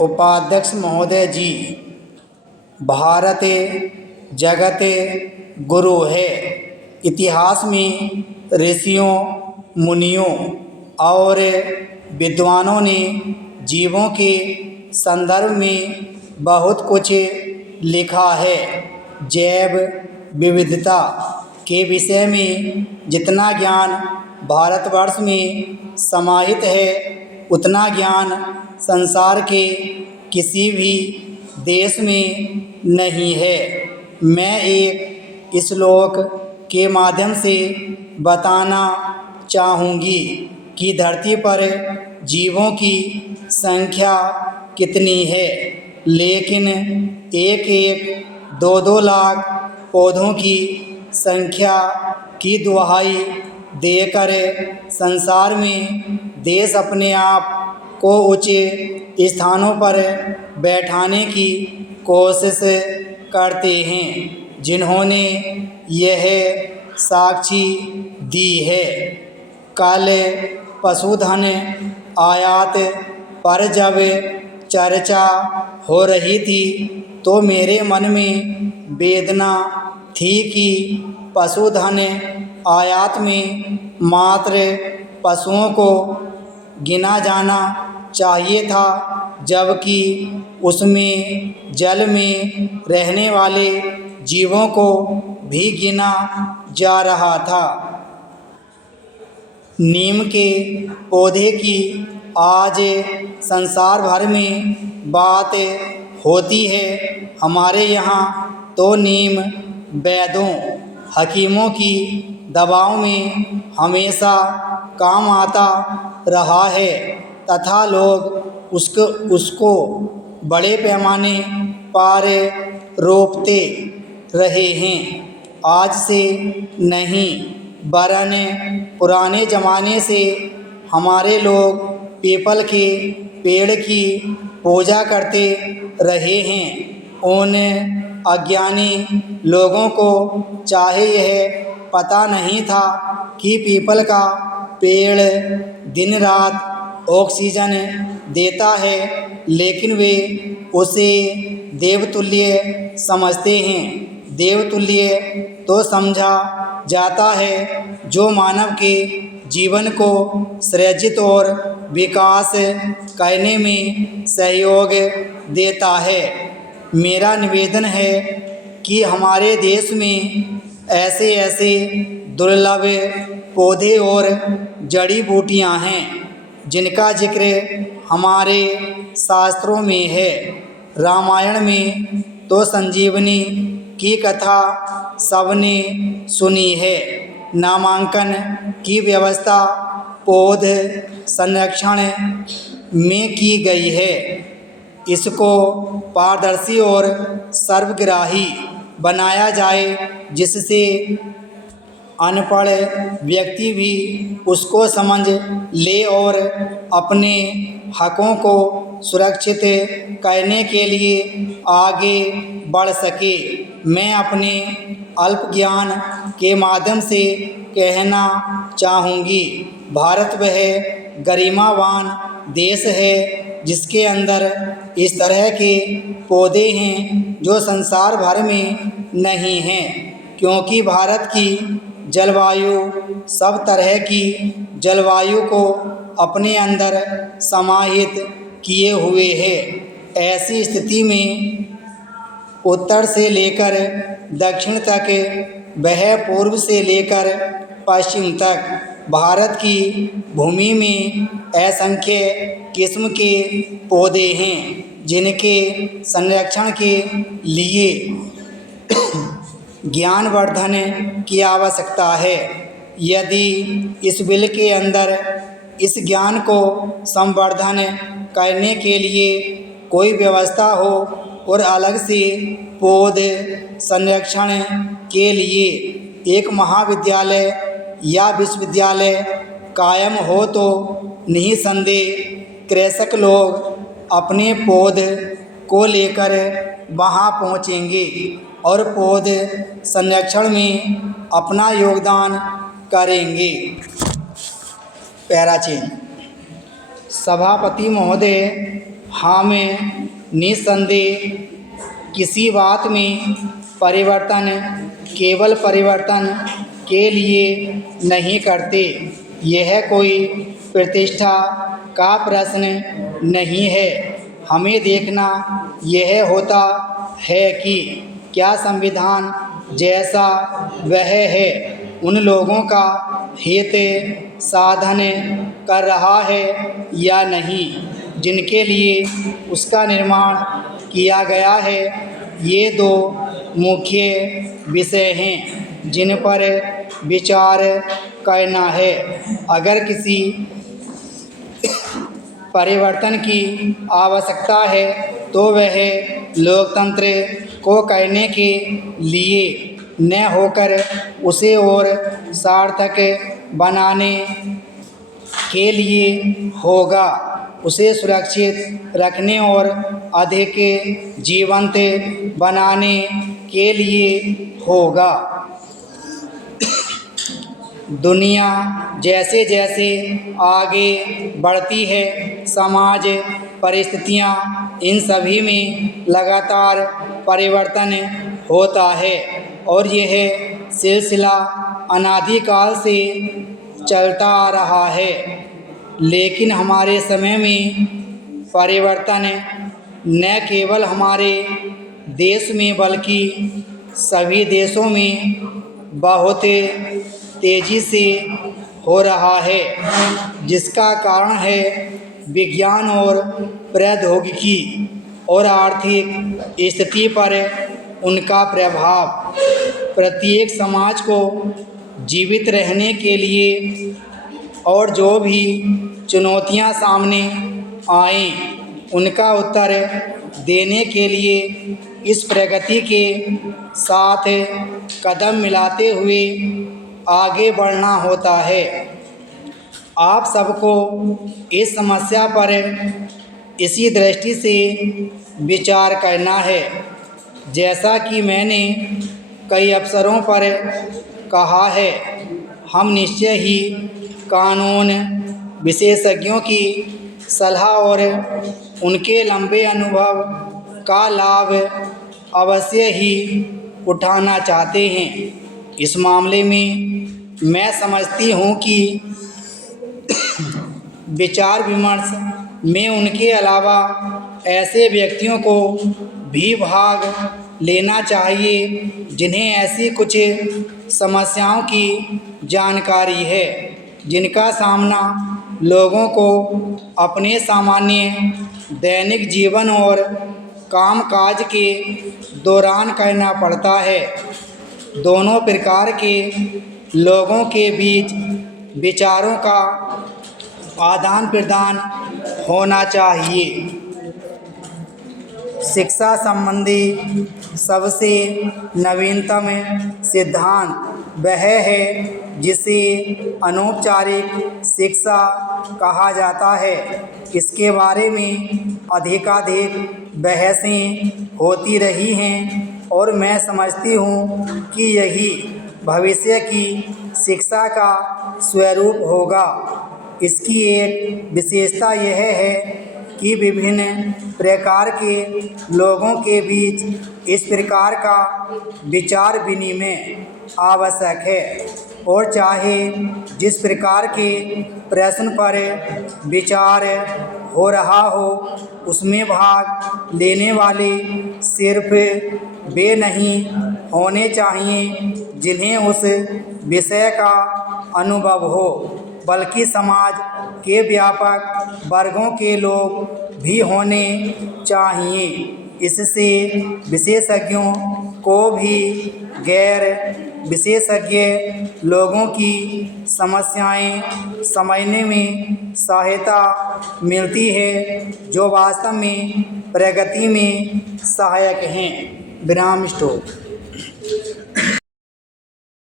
उपाध्यक्ष महोदय जी, भारत जगत गुरु है। इतिहास में ऋषियों, मुनियों और विद्वानों ने जीवों के संदर्भ में बहुत कुछ लिखा है। जैव विविधता के विषय में जितना ज्ञान भारतवर्ष में समाहित है, उतना ज्ञान संसार के किसी भी देश में नहीं है। मैं एक श्लोक के माध्यम से बताना चाहूँगी कि धरती पर जीवों की संख्या कितनी है, लेकिन एक एक दो दो लाख पौधों की संख्या की दुहाई देकर संसार में देश अपने आप को ऊंचे स्थानों पर बैठाने की कोशिश करते हैं, जिन्होंने यह साक्षी दी है। कल पशुधन आयात पर जब चर्चा हो रही थी तो मेरे मन में वेदना थी कि पशुधन आयात में मात्र पशुओं को गिना जाना चाहिए था, जबकि उसमें जल में रहने वाले जीवों को भी गिना जा रहा था। नीम के पौधे की आज संसार भर में बात होती है। हमारे यहाँ तो नीम वैद्यों, हकीमों की दवाओं में हमेशा काम आता रहा है तथा लोग उसको बड़े पैमाने पर रोपते रहे हैं। आज से नहीं वरन पुराने ज़माने से हमारे लोग पीपल के पेड़ की पूजा करते रहे हैं। उन अज्ञानी लोगों को चाहे यह पता नहीं था कि पीपल का पेड़ दिन रात ऑक्सीजन देता है, लेकिन वे उसे देवतुल्य समझते हैं। देवतुल्य तो समझा जाता है जो मानव के जीवन को सृजित और विकास करने में सहयोग देता है। मेरा निवेदन है कि हमारे देश में ऐसे ऐसे दुर्लभ पौधे और जड़ी बूटियां हैं जिनका जिक्र हमारे शास्त्रों में है। रामायण में तो संजीवनी की कथा सबने सुनी है। नामांकन की व्यवस्था पौध संरक्षण में की गई है। इसको पारदर्शी और सर्वग्राही बनाया जाए, जिससे अनपढ़ व्यक्ति भी उसको समझ ले और अपने हकों को सुरक्षित करने के लिए आगे बढ़ सके। मैं अपने अल्प ज्ञान के माध्यम से कहना चाहूँगी, भारत वह गरिमावान देश है जिसके अंदर इस तरह के पौधे हैं जो संसार भर में नहीं हैं, क्योंकि भारत की जलवायु सब तरह की जलवायु को अपने अंदर समाहित किए हुए है। ऐसी स्थिति में उत्तर से लेकर दक्षिण तक, वह पूर्व से लेकर पश्चिम तक भारत की भूमि में असंख्य किस्म के पौधे हैं जिनके संरक्षण के लिए ज्ञानवर्धन की आवश्यकता है। यदि इस बिल के अंदर इस ज्ञान को संवर्धन करने के लिए कोई व्यवस्था हो और अलग से पौध संरक्षण के लिए एक महाविद्यालय या विश्वविद्यालय कायम हो तो निःसंदेह कृषक लोग अपने पौध को लेकर वहां पहुंचेंगे और पौध संरक्षण में अपना योगदान करेंगे। पैराचीन सभापति महोदय, हमें निस्संदेह किसी बात में परिवर्तन केवल परिवर्तन के लिए नहीं करते। यह कोई प्रतिष्ठा का प्रश्न नहीं है। हमें देखना यह होता है कि क्या संविधान जैसा वह है उन लोगों का हित साधन कर रहा है या नहीं जिनके लिए उसका निर्माण किया गया है। ये दो मुख्य विषय हैं जिन पर विचार करना है। अगर किसी परिवर्तन की आवश्यकता है तो वह लोकतंत्र को करने के लिए न होकर उसे और सार्थक बनाने के लिए होगा। उसे सुरक्षित रखने और अधिक जीवंत बनाने के लिए होगा। दुनिया जैसे जैसे आगे बढ़ती है, समाज परिस्थितियां इन सभी में लगातार परिवर्तन होता है और यह सिलसिला अनादिकाल से चलता आ रहा है। लेकिन हमारे समय में परिवर्तन न केवल हमारे देश में बल्कि सभी देशों में बहुत तेज़ी से हो रहा है, जिसका कारण है विज्ञान और प्रौद्योगिकी और आर्थिक स्थिति पर उनका प्रभाव। प्रत्येक समाज को जीवित रहने के लिए और जो भी चुनौतियां सामने आएं उनका उत्तर देने के लिए इस प्रगति के साथ कदम मिलाते हुए आगे बढ़ना होता है। आप सबको इस समस्या पर इसी दृष्टि से विचार करना है। जैसा कि मैंने कई अवसरों पर कहा है, हम निश्चय ही कानून विशेषज्ञों की सलाह और उनके लंबे अनुभव का लाभ अवश्य ही उठाना चाहते हैं। इस मामले में मैं समझती हूँ कि विचार विमर्श में उनके अलावा ऐसे व्यक्तियों को भी भाग लेना चाहिए जिन्हें ऐसी कुछ समस्याओं की जानकारी है जिनका सामना लोगों को अपने सामान्य दैनिक जीवन और कामकाज के दौरान करना पड़ता है। दोनों प्रकार के लोगों के बीच विचारों का आदान प्रदान होना चाहिए। शिक्षा संबंधी सबसे नवीनतम सिद्धांत वह है जिसे अनौपचारिक शिक्षा कहा जाता है। इसके बारे में अधिकाधिक बहसें होती रही हैं और मैं समझती हूँ कि यही भविष्य की शिक्षा का स्वरूप होगा। इसकी एक विशेषता यह है कि विभिन्न प्रकार के लोगों के बीच इस प्रकार का विचार विनिमय आवश्यक है और चाहे जिस प्रकार के प्रश्न पर विचार हो रहा हो उसमें भाग लेने वाले सिर्फ वे नहीं होने चाहिए जिन्हें उस विषय का अनुभव हो, बल्कि समाज के व्यापक वर्गों के लोग भी होने चाहिए। इससे विशेषज्ञों को भी गैर विशेषज्ञ लोगों की समस्याएं समझने में सहायता मिलती है जो वास्तव में प्रगति में सहायक हैं। विराम स्टॉप।